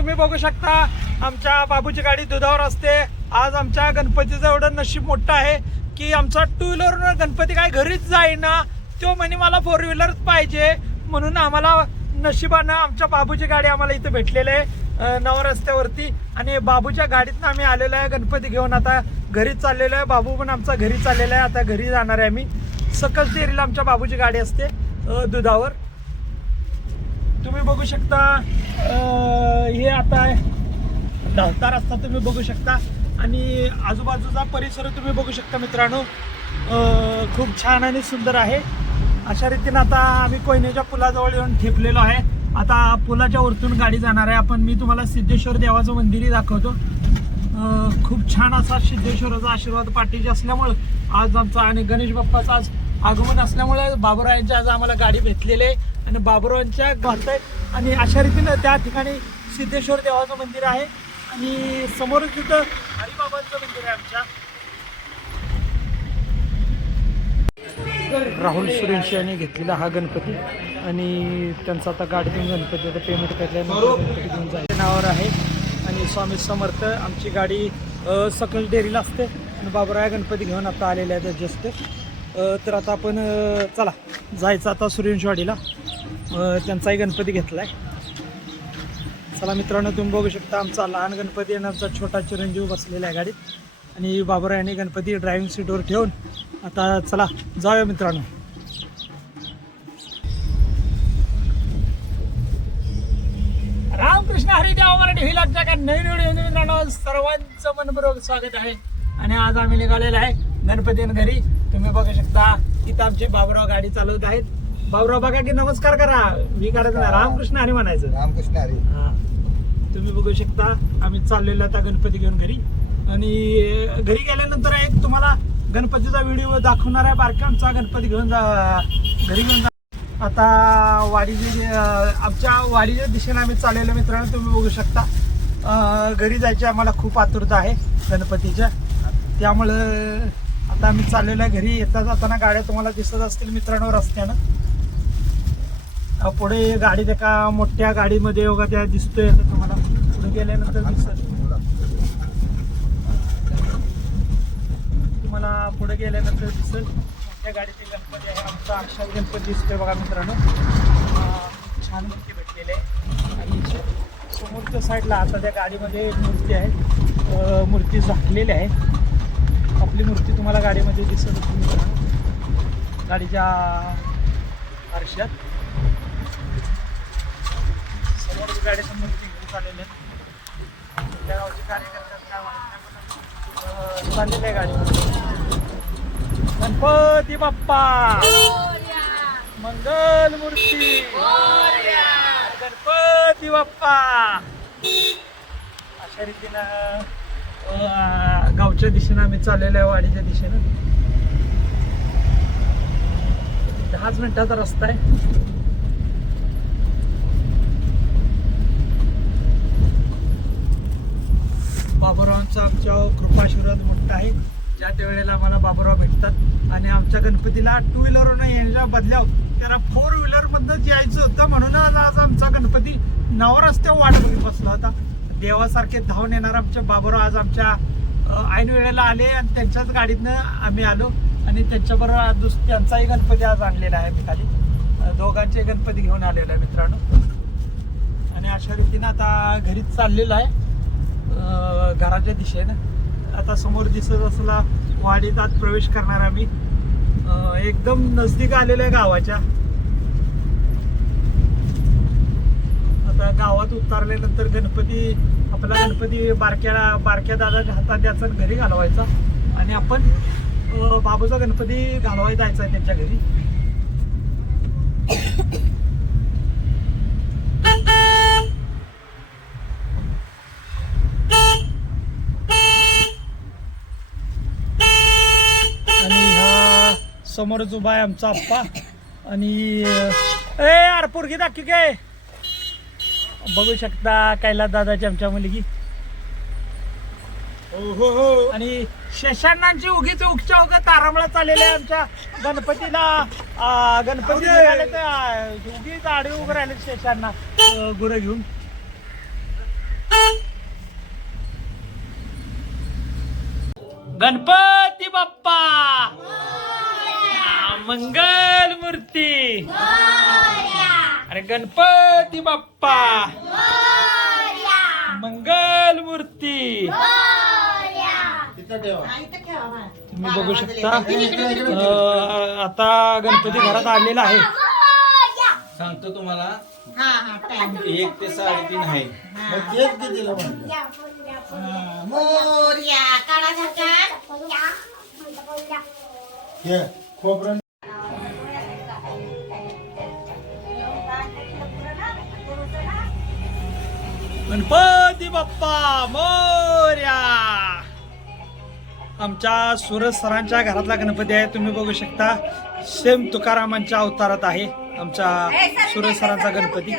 तुम्ही बघू शकता आमच्या बाबूची गाडी दुधावर असते. आज आमच्या गणपतीचं एवढं नशीब मोठं आहे की आमचा टू व्हीलर गणपती काय घरीच जाईना. तो म्हणे मला फोर व्हीलर पाहिजे. म्हणून आम्हाला नशिबानं आमच्या बाबूची गाडी आम्हाला इथं भेटलेली आहे अं, नवा रस्त्यावरती आणि बाबूच्या गाडीतनं आम्ही आलेलो आहे गणपती घेऊन. आता घरी चाललेलो आहे. बाबू पण आमचा घरी चाललेला आहे. आता घरी जाणार आहे आम्ही. सकस डेअरीला आमच्या बाबूची गाडी असते दुधावर. तुम्ही बघू शकता हे आता ढावता रस्ता तुम्ही बघू शकता. आणि आजूबाजूचा परिसर तुम्ही बघू शकता मित्रांनो. खूप छान आणि सुंदर आहे. अशा रीतीनं आता आम्ही कोयनेच्या पुलाजवळ येऊन ठेपलेलो आहे. आता पुलाच्या वरतून गाडी जाणार आहे. आपण मी तुम्हाला सिद्धेश्वर देवाचं मंदिरही दाखवतो. खूप छान असा सिद्धेश्वराचा आशीर्वाद पाठीचे असल्यामुळं आज आमचा आणि गणेश बाप्पाचं आज आगमन असल्यामुळे बाबुरायांची आज आम्हाला गाडी भेटलेली आहे. आणि बाबुरावांच्या घालत आहे. आणि अशा रीतीनं त्या ठिकाणी सिद्धेश्वर देवाचं मंदिर आहे. आणि समोरच तिथं हरिबाबांचं मंदिर आहे आमच्या. राहुल सुरेश यांनी घेतलेला हा गणपती. आणि त्यांचा आता गाडी गणपती आता पेमेंट केल्यानंतर गणपती घेऊन जायचं नावावर आहे. आणि स्वामी समर्थ आमची गाडी सकल डेअरीला असते. आणि बाबराया गणपती घेऊन आता आलेले आहेत जस्ट. तर आता आपण चला जायचं आता सुरेश वाडीला. त्यांचाही गणपती घेतला आहे चला मित्रांनो तुम्ही बघू शकता आमचा लहान गणपती आणि आमचा छोटा चिरंजीव बसलेला आहे गाडीत. आणि बाबरायाने गणपती ड्रायव्हिंग सीटवर ठेवून आता चला जाऊया मित्रांनो. रामकृष्ण हरिदेव देवा मराठी हिलाच्या का नवीन व्हिडिओ मित्रांनो. सर्वांचं मनपूर्वक स्वागत आहे. आणि आज आम्ही निघालेलो आहे गणपतीन घरी. तुम्ही बघू शकता इथं आमचे बाबुराव गाडी चालवत आहेत. बाबुराव बघा की नमस्कार करा. मी करायचं नाही. रामकृष्ण हरी म्हणायचं. रामकृष्ण हरी. हा. तुम्ही बघू शकता आम्ही चाललेलो आता गणपती घेऊन घरी. आणि घरी गेल्यानंतर एक तुम्हाला गणपतीचा व्हिडिओ दाखवणार आहे. बारका आमचा गणपती घेऊन जा घरी घेऊन जा. आता वाडीची आमच्या वाडीच्या दिशेने आम्ही चाललेलो मित्रांनो तुम्ही बघू शकता. घरी जायची आम्हाला खूप आतुरता आहे गणपतीच्या. त्यामुळं आता आम्ही चाललेलो आहे घरी. येता जाताना गाड्या तुम्हाला दिसत असतील मित्रांनो रस्त्यानं. पुढे गाडी एका मोठ्या गाडीमध्ये योगा त्या दिसतोय तुम्हाला पुढे गेल्यानंतर दिसत तुम्हाला पुढे गेल्यानंतर दिसेल. मोठ्या गाडीचे गणपती आहे. आमचा अक्षर गणपती दिसतोय बघा मित्रांनो. छान मूर्ती भेटलेली आहे. आणि समोरच्या साईडला आता त्या गाडीमध्ये एक मूर्ती आहे. मूर्ती झाकलेली आहे. आपली मूर्ती तुम्हाला गाडीमध्ये दिसत होती मित्रांनो. गाडीच्या आरशात. समोरच गाडीचं घेऊन चाललेले. त्या गावचे कार्यकर्ते काय आहे गाडी गणपती बाप्पा! मंगल मूर्ती! गणपती बाप्पा! अशा रीतीनं गावच्या दिशेनं आम्ही चाललेलो आहे वाडीच्या दिशेनं. दहाच मिनिटाचा रस्ता आहे. बाबांचा आमच्यावर कृपाशीर्वाद मोठा आहे. ज्या त्या वेळेला आम्हाला बाबुराव भेटतात आणि आमच्या गणपतीला टू व्हीलरवरनं येण्याच्या बदल्यावर त्याला फोर व्हीलर मधनं यायचं होतं म्हणूनच आज आमचा गणपती नवरस्त्या वाट बघत बसला होता. देवासारखे धावून येणार आमच्या बाबुराव आज आमच्या ऐन वेळेला आले आणि त्यांच्याच गाडीतनं आम्ही आलो. आणि त्यांच्याबरोबर दुस त्यांचाही गणपती आज आणलेला आहे मी खाली. दोघांचे गणपती घेऊन आलेला आहे मित्रांनो. आणि अशा रीतीनं आता घरीच चाललेलो आहे. घराच्या दिशेनं. आता समोर दिसत असला वाडीत आत प्रवेश करणार आम्ही. एकदम नजदीक आलेलं आहे गावाच्या. आता गावात उतरल्यानंतर गणपती आपला गणपती बारक्या बारक्या दादाच्या हातात द्यायचा घरी घालवायचा. आणि आपण बाबूचा गणपती घालवायला जायचा त्यांच्या घरी. समोरच उभा आहे आमचा आप्पा. आणि ए अर पोरगी दाखी काय बघू शकता कैला दादाची आमच्या मुलगी. आणि शशांनांची उगीच उगच्या उग तारामळा चाललेली आहे आमच्या गणपतीला. गणपती उगी आडे उभं राहिले शेषांना गुरं घेऊन. गणपती बाप्पा! मंगल मूर्ती अरे गणपती बाप्पा. मंगल मूर्ती तुम्ही बघू शकता. आता गणपती घरात आलेला आहे. सांगतो तुम्हाला हा हा टाइम एक ते साडेतीन आहे. मोर्या. खोबरं गणपती बाप्पा मोर्या. आमच्या सुरज सरांच्या घरातला गणपती आहे तुम्ही बघू शकता. सेम तुकारामांच्या अवतारात आहे आमच्या सुरज सरांचा गणपती.